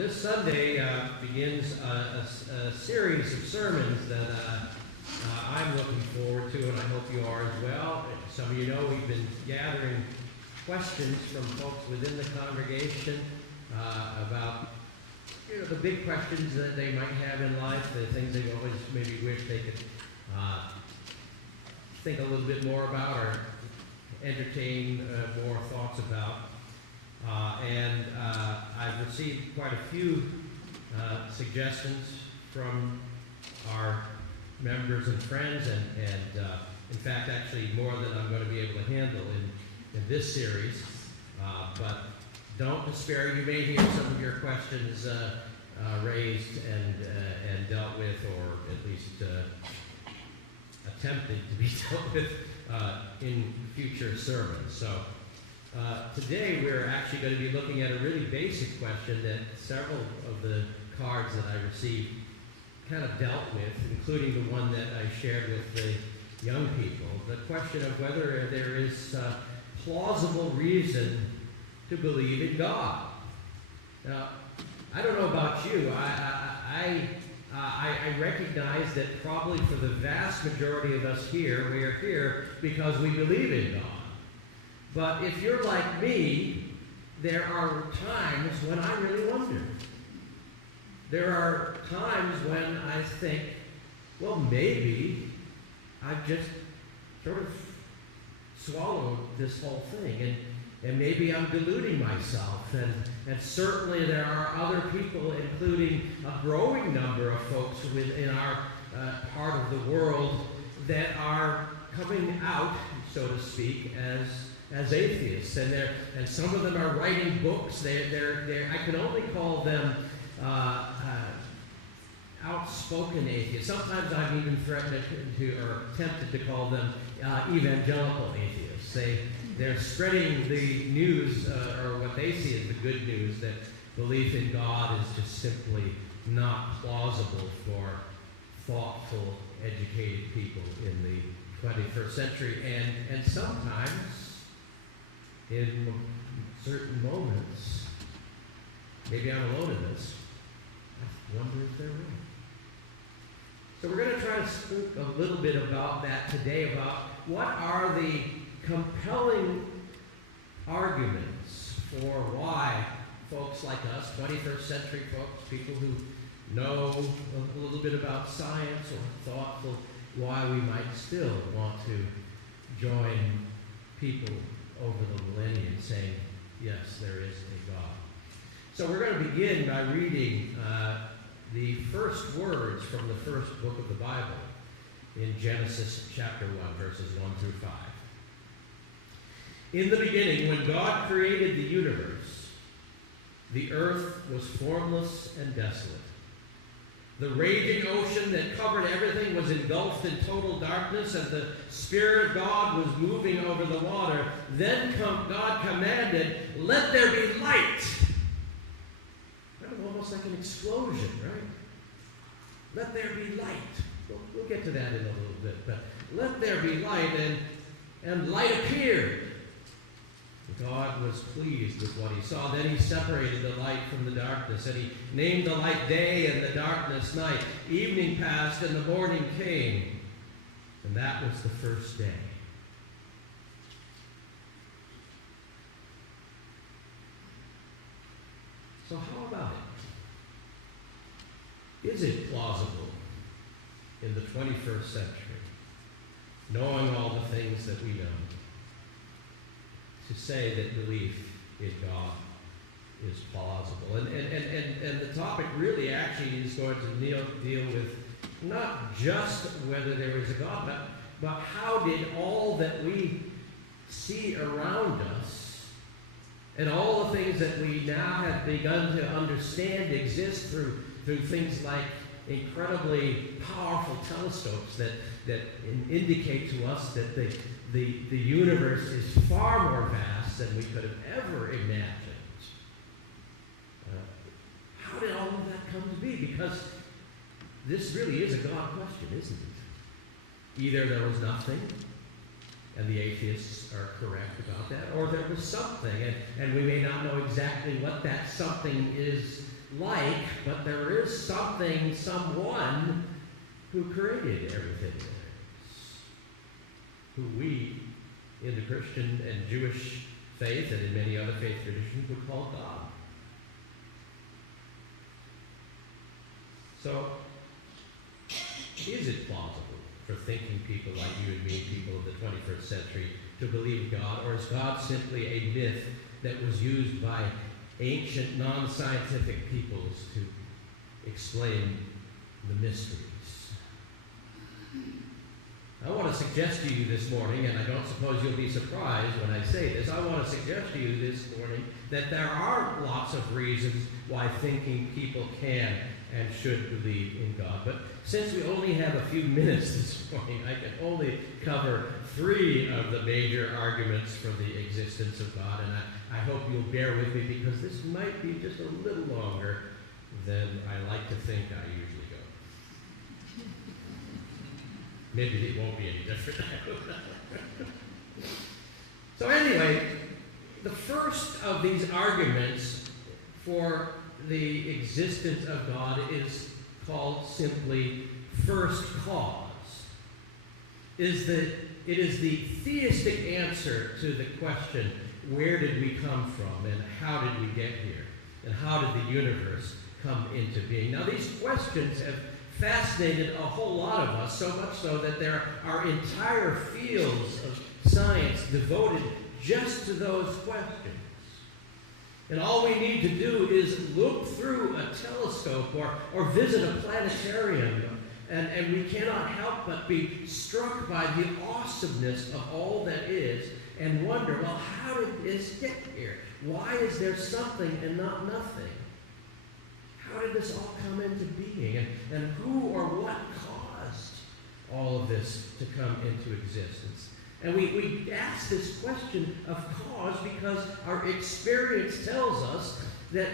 This Sunday begins a series of sermons that I'm looking forward to, and I hope you are as well. Some of you know we've been gathering questions from folks within the congregation about the big questions that they might have in life, the things they always maybe wish they could think a little bit more about or entertain more thoughts about. And I've received quite a few suggestions from our members and friends, and in fact, actually more than I'm going to be able to handle in this series. But don't despair. You may hear some of your questions raised and dealt with, or at least attempted to be dealt with in future sermons. So today we're actually going to be looking at a really basic question that several of the cards that I received kind of dealt with, including the one that I shared with the young people. The question of whether there is plausible reason to believe in God. Now, I don't know about you. I recognize that probably for the vast majority of us here, we are here because we believe in God. But if you're like me, there are times when I really wonder. There are times when I think, well, maybe I've just sort of swallowed this whole thing, and maybe I'm deluding myself. And certainly there are other people, including a growing number of folks within our part of the world, that are coming out, so to speak, as atheists, and some of them are writing books. I can only call them outspoken atheists. Sometimes I've even threatened or tempted to call them evangelical atheists. They're spreading the news, or what they see as the good news, that belief in God is just simply not plausible for thoughtful, educated people in the 21st century, and sometimes in certain moments, maybe I'm alone in this, I wonder if they're right. So we're going to try to speak a little bit about that today, about what are the compelling arguments for why folks like us, 21st century folks, people who know a little bit about science or thoughtful, why we might still want to join people over the millennium saying, yes, there is a God. So we're going to begin by reading the first words from the first book of the Bible in Genesis chapter 1, verses 1 through 5. In the beginning, when God created the universe, the earth was formless and desolate. The raging ocean that covered everything was engulfed in total darkness, and the Spirit of God was moving over the water. Then God commanded, "Let there be light." Kind of almost like an explosion, right? Let there be light. We'll get to that in a little bit, but let there be light, and light appeared. God was pleased with what he saw. Then he separated the light from the darkness, and he named the light day and the darkness night. Evening passed and the morning came, and that was the first day. So how about it? Is it plausible in the 21st century, knowing all the things that we know, to say that belief in God is plausible? And the topic really actually is going to deal with not just whether there is a God, but how did all that we see around us and all the things that we now have begun to understand exist through things like incredibly powerful telescopes that indicate to us that the universe is far more vast than we could have ever imagined. How did all of that come to be? Because this really is a God question, isn't it? Either there was nothing, and the atheists are correct about that, or there was something, and we may not know exactly what that something is like, but there is something, someone who created everything there is, who we, in the Christian and Jewish faith and in many other faith traditions, would call God. So, is it plausible for thinking people like you and me, people of the 21st century, to believe God, or is God simply a myth that was used by ancient, non-scientific peoples to explain the mysteries? I want to suggest to you this morning, and I don't suppose you'll be surprised when I say this, I want to suggest to you this morning that there are lots of reasons why thinking people can and should believe in God. But since we only have a few minutes this morning, I can only cover 3 of the major arguments for the existence of God, and I hope you'll bear with me because this might be just a little longer than I like to think I usually go. Maybe it won't be any different. So anyway, the first of these arguments for the existence of God is called simply first cause. It is the theistic answer to the question, where did we come from and how did we get here? And how did the universe come into being? Now these questions have fascinated a whole lot of us, so much so that there are entire fields of science devoted just to those questions. And all we need to do is look through a telescope or visit a planetarium, and we cannot help but be struck by the awesomeness of all that is and wonder, well, how did this get here? Why is there something and not nothing? How did this all come into being? And who or what caused all of this to come into existence? And we ask this question of cause because our experience tells us that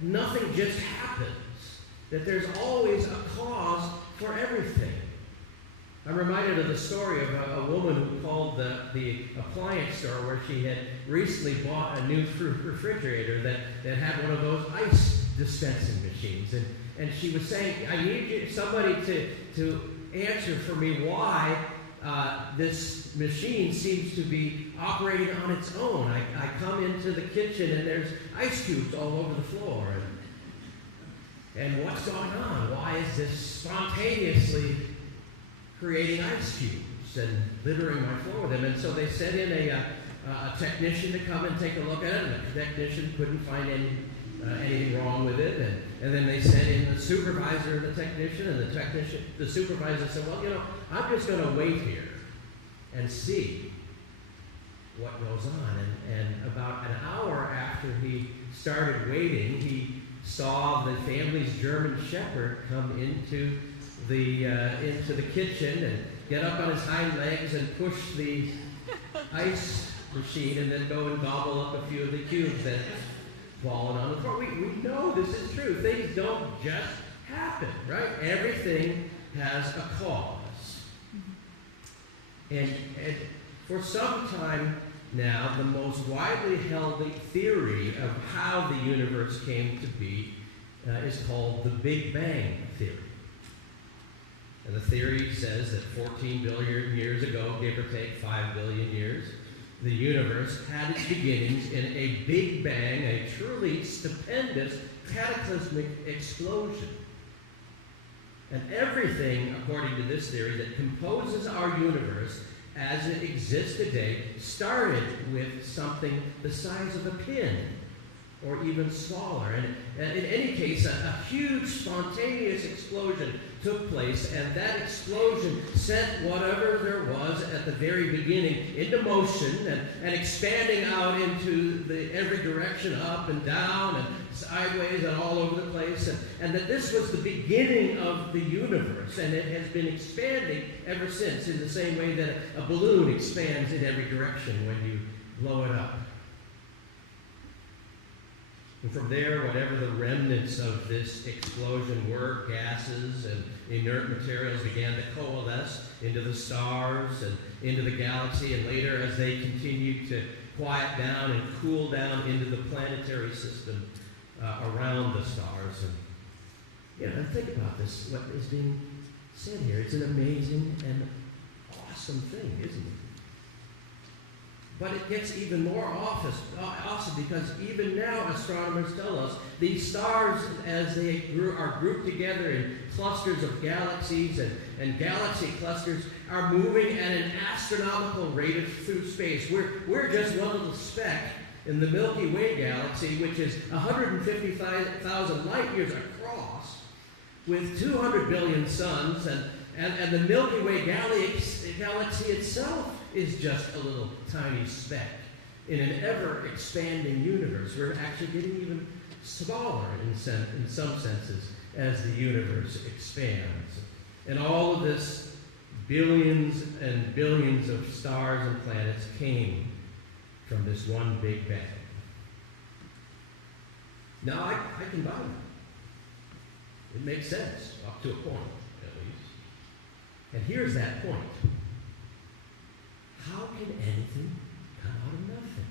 nothing just happens, that there's always a cause for everything. I'm reminded of the story of a woman who called the appliance store where she had recently bought a new refrigerator that had one of those ice dispensing machines. And she was saying, I need somebody to answer for me why this machine seems to be operating on its own. I come into the kitchen and there's ice cubes all over the floor. And what's going on? Why is this spontaneously creating ice cubes and littering my floor with them? And so they sent in a technician to come and take a look at it, and the technician couldn't find anything wrong with it. And then they sent in the supervisor and the technician, and the supervisor said, well, I'm just going to wait here and see what goes on. And about an hour after he started waiting, he saw the family's German Shepherd come into the kitchen and get up on his hind legs and push the ice machine and then go and gobble up a few of the cubes that fallen on the floor. We know this is true. Things don't just happen, right? Everything has a cause. And for some time now, the most widely held theory of how the universe came to be is called the Big Bang theory. And the theory says that 14 billion years ago, give or take 5 billion years, the universe had its beginnings in a Big Bang, a truly stupendous, cataclysmic explosion. And everything, according to this theory, that composes our universe as it exists today started with something the size of a pin, or even smaller. And in any case, a huge spontaneous explosion took place, and that explosion sent whatever there was at the very beginning into motion and expanding out into every direction, up and down and sideways and all over the place, and that this was the beginning of the universe, and it has been expanding ever since in the same way that a balloon expands in every direction when you blow it up. And from there, whatever the remnants of this explosion were, gases and inert materials began to coalesce into the stars and into the galaxy, and later, as they continued to quiet down and cool down, into the planetary system around the stars And think about this, what is being said here. It's an amazing and awesome thing, isn't it? But it gets even more awesome because even now astronomers tell us these stars, as they are grouped together in clusters of galaxies and galaxy clusters, are moving at an astronomical rate through space. We're just one little speck in the Milky Way galaxy, which is 155,000 light years across, with 200 billion suns, and the Milky Way galaxy itself is just a little tiny speck in an ever-expanding universe. We're actually getting even smaller in some senses as the universe expands. And all of this, billions and billions of stars and planets came from this one big bang. Now, I can buy that. It makes sense, up to a point, at least. And here's that point. How can anything come out of nothing?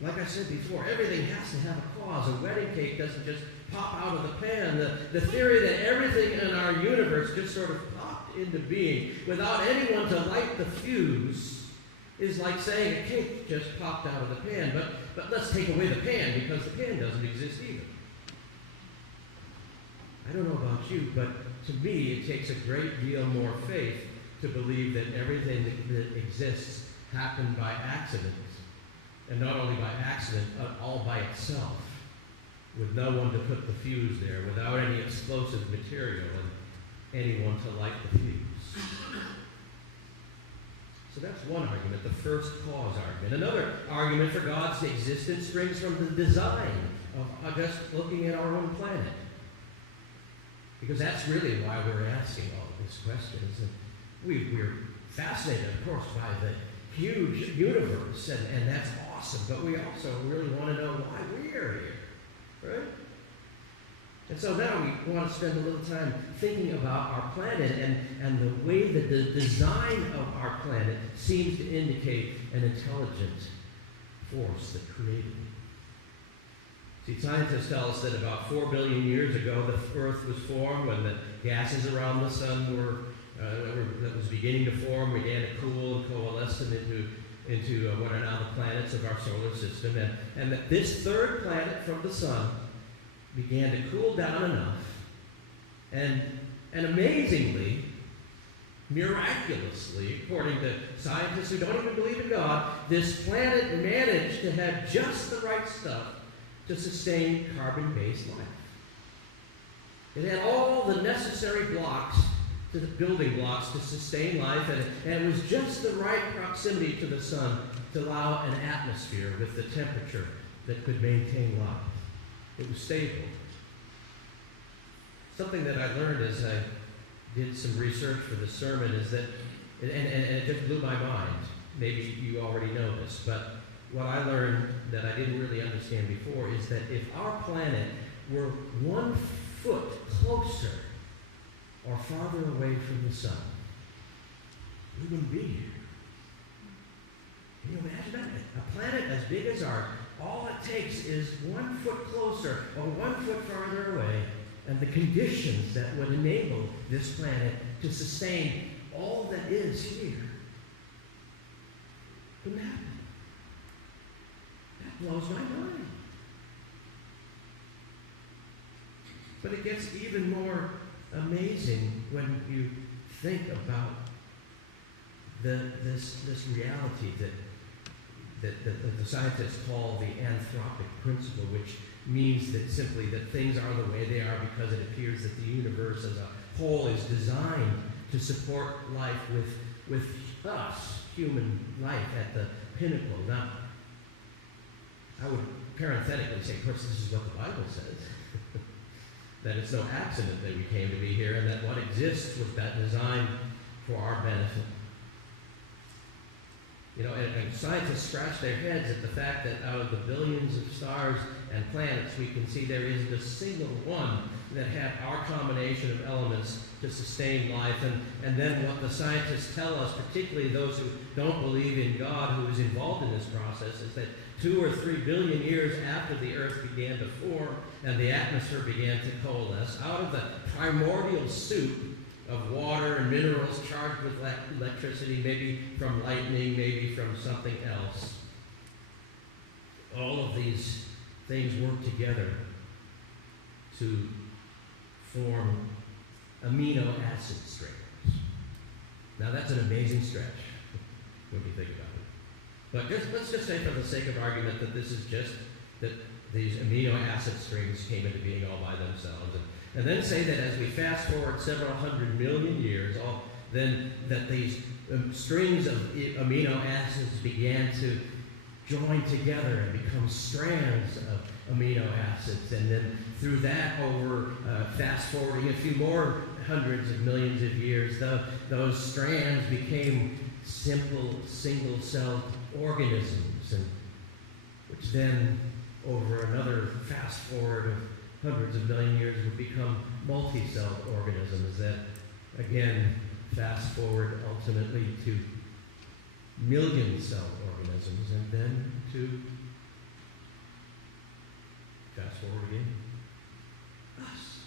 Like I said before, everything has to have a cause. A wedding cake doesn't just pop out of the pan. The theory that everything in our universe just sort of popped into being without anyone to light the fuse is like saying a cake just popped out of the pan. But let's take away the pan because the pan doesn't exist either. I don't know about you, but to me it takes a great deal more faith to believe that everything that exists happened by accident, and not only by accident, but all by itself, with no one to put the fuse there, without any explosive material and anyone to light the fuse. So that's one argument, the first cause argument. Another argument for God's existence springs from the design of just looking at our own planet. Because that's really why we're asking all of these questions. And we're fascinated, of course, by the huge universe, and that's awesome, but we also really want to know why we're here, right? And so now we want to spend a little time thinking about our planet and the way that the design of our planet seems to indicate an intelligent force that created it. See, scientists tell us that about 4 billion years ago, the Earth was formed when the gases around the sun that was beginning to form began to cool and coalesce into what are now the planets of our solar system, and that this third planet from the sun began to cool down enough, and amazingly, miraculously, according to scientists who don't even believe in God, this planet managed to have just the right stuff to sustain carbon-based life. It had all the necessary building blocks to sustain life, and it was just the right proximity to the sun to allow an atmosphere with the temperature that could maintain life. It was stable. Something that I learned as I did some research for this sermon is that, and it just blew my mind. Maybe you already know this, but what I learned that I didn't really understand before is that if our planet were 1 foot closer or farther away from the sun, we wouldn't be here. Can you imagine that? A planet as big as ours, all it takes is 1 foot closer or 1 foot farther away, and the conditions that would enable this planet to sustain all that is here couldn't happen. That blows my mind. But it gets even more amazing when you think about this reality that the scientists call the anthropic principle, which means that simply that things are the way they are because it appears that the universe as a whole is designed to support life with us, human life, at the pinnacle. Now, I would parenthetically say, of course, this is what the Bible says. That it's no accident that we came to be here, and that what exists was that designed for our benefit. You know, and scientists scratch their heads at the fact that out of the billions of stars and planets, we can see there isn't a single one that had our combination of elements to sustain life. And then what the scientists tell us, particularly those who don't believe in God, who is involved in this process, is that 2 or 3 billion years after the earth began to form and the atmosphere began to coalesce, out of the primordial soup of water and minerals charged with electricity, maybe from lightning, maybe from something else, all of these things work together to form amino acid strings. Now that's an amazing stretch when you think about it. But let's just say for the sake of argument that this is just that these amino acid strings came into being all by themselves. And then say that as we fast forward several hundred million years, then that these strings of amino acids began to join together and become strands of amino acids. And then through that, over fast forwarding a few more hundreds of millions of years, those strands became simple single-celled organisms, and which then over another fast forward of hundreds of million years would become multi-celled organisms that again fast forward ultimately to million-celled organisms, and then to fast forward again, us,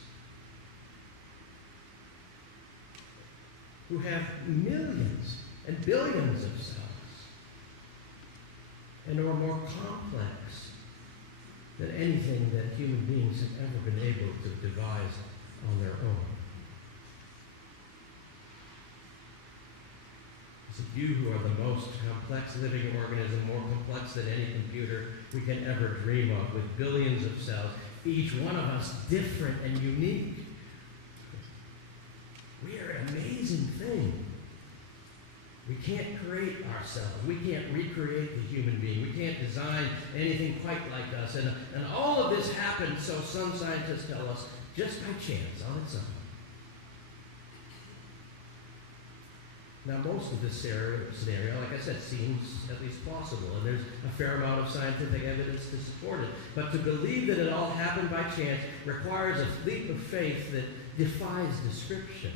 who have millions and billions of cells and are more complex than anything that human beings have ever been able to devise on their own. It's you who are the most complex living organism, more complex than any computer we can ever dream of, with billions of cells, each one of us different and unique. We are an amazing thing. We can't create ourselves. We can't recreate the human being. We can't design anything quite like us. And all of this happened, so some scientists tell us, just by chance, on its own. Now, most of this scenario, like I said, seems at least plausible, and there's a fair amount of scientific evidence to support it. But to believe that it all happened by chance requires a leap of faith that defies description.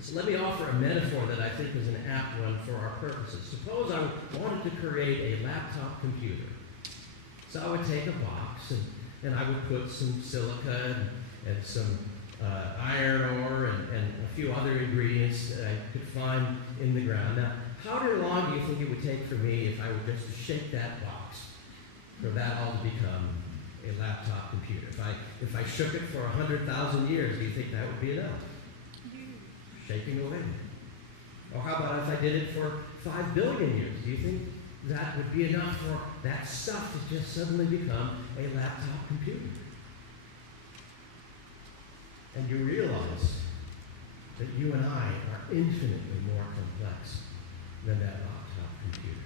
So let me offer a metaphor that I think is an apt one for our purposes. Suppose I wanted to create a laptop computer. So I would take a box and I would put some silica and some iron ore and a few other ingredients that I could find in the ground. Now, how long do you think it would take for me if I were just to shake that box for that all to become a laptop computer? If I shook it for 100,000 years, do you think that would be enough? Shaking away. Or how about if I did it for 5 billion years? Do you think that would be enough for that stuff to just suddenly become a laptop computer? And you realize that you and I are infinitely more complex than that laptop computer.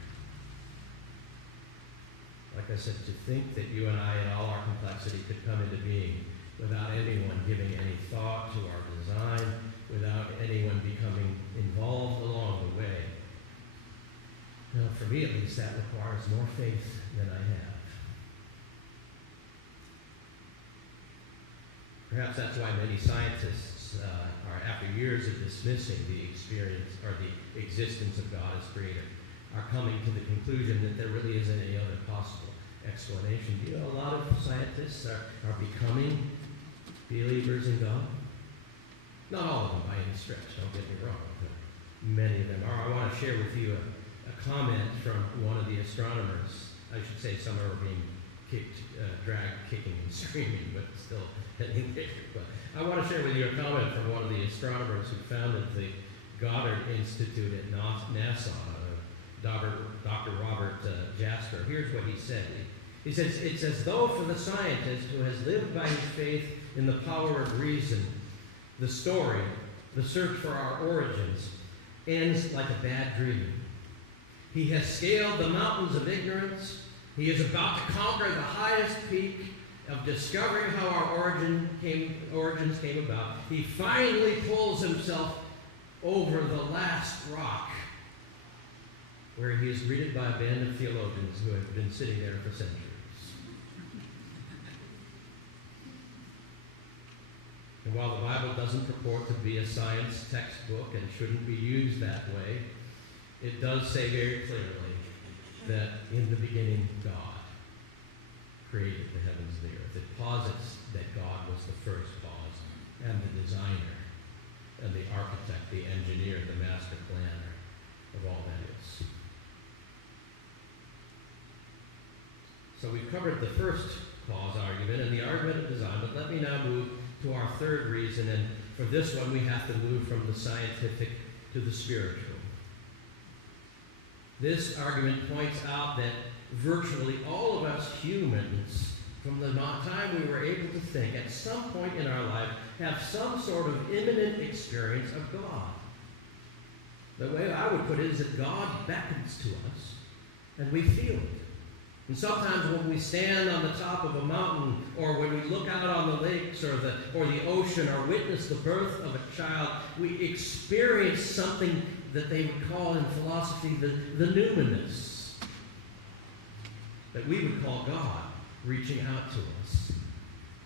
Like I said, to think that you and I in all our complexity could come into being without anyone giving any thought to our design, without anyone becoming involved along the way. Now, for me at least, that requires more faith than I have. Perhaps that's why many scientists are, after years of dismissing the experience or the existence of God as creator, are coming to the conclusion that there really isn't any other possible explanation. You know, a lot of scientists are becoming believers in God. Not all of them by any stretch, don't get me wrong, but many of them are. I want to share with you a comment from one of the astronomers. I should say some are being kicked, dragged, kicking and screaming, but still heading there. But I want to share with you a comment from one of the astronomers who founded the Goddard Institute at NASA, Dr. Robert Jasper. Here's what he said. He says, "It's as though for the scientist who has lived by his faith in the power of reason, the story, the search for our origins, ends like a bad dream. He has scaled the mountains of ignorance. He is about to conquer the highest peak of discovering how our origins came about. He finally pulls himself over the last rock, where he is greeted by a band of theologians who have been sitting there for centuries." And while the Bible doesn't purport to be a science textbook and shouldn't be used that way, it does say very clearly that in the beginning God created the heavens and the earth. It posits that God was the first cause and the designer and the architect, the engineer, the master planner of all that is. So we've covered the first cause argument and the argument of design, but let me now move to our third reason, and for this one we have to move from the scientific to the spiritual. This argument points out that virtually all of us humans, from the time we were able to think, at some point in our life, have some sort of imminent experience of God. The way I would put it is that God beckons to us, and we feel it. And sometimes when we stand on the top of a mountain, or when we look out on the lakes or the ocean, or witness the birth of a child, we experience something that they would call in philosophy the numinous, that we would call God reaching out to us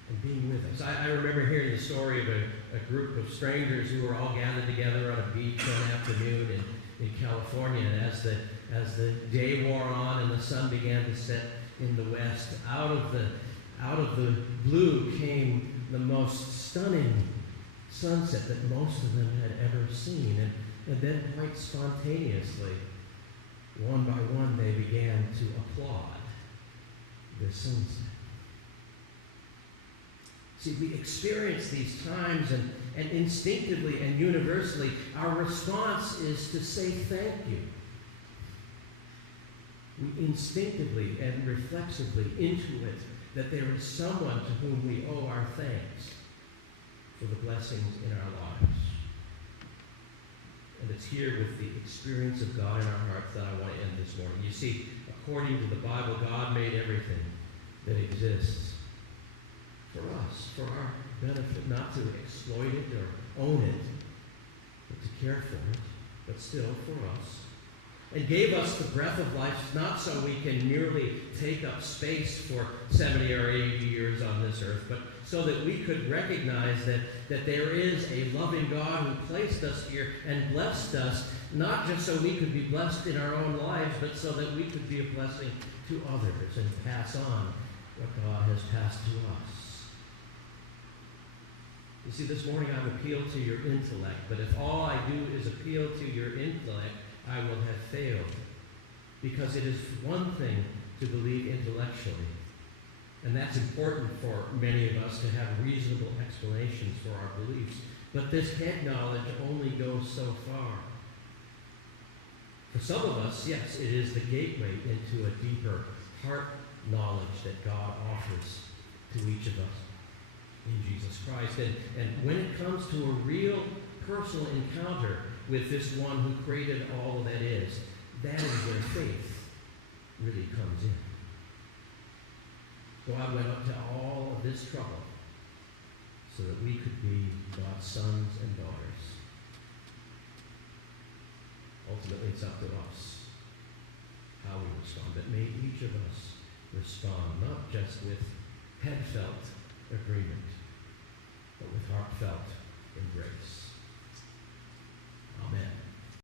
and being with us. I remember hearing the story of a group of strangers who were all gathered together on a beach one afternoon in California, and as the day wore on and the sun began to set in the west, out of the blue came the most stunning sunset that most of them had ever seen. And then quite spontaneously, one by one, they began to applaud the sunset. See, we experience these times, and instinctively and universally, our response is to say thank you. We instinctively and reflexively intuit that there is someone to whom we owe our thanks for the blessings in our lives. And it's here with the experience of God in our hearts that I want to end this morning. You see, according to the Bible, God made everything that exists for us, for our benefit, not to exploit it or own it, but to care for it, but still for us. And gave us the breath of life, not so we can merely take up space for 70 or 80 years on this earth, but so that we could recognize that there is a loving God who placed us here and blessed us, not just so we could be blessed in our own lives, but so that we could be a blessing to others and pass on what God has passed to us. You see, this morning I've appealed to your intellect, but if all I do is appeal to your intellect, I will have failed. Because it is one thing to believe intellectually, and that's important for many of us to have reasonable explanations for our beliefs. But this head knowledge only goes so far. For some of us, yes, it is the gateway into a deeper heart knowledge that God offers to each of us in Jesus Christ. And when it comes to a real personal encounter with this one who created all that is where faith really comes in. God went up to all of this trouble so that we could be God's sons and daughters. Ultimately, it's up to us how we respond. But may each of us respond not just with headfelt agreement, but with heartfelt embrace.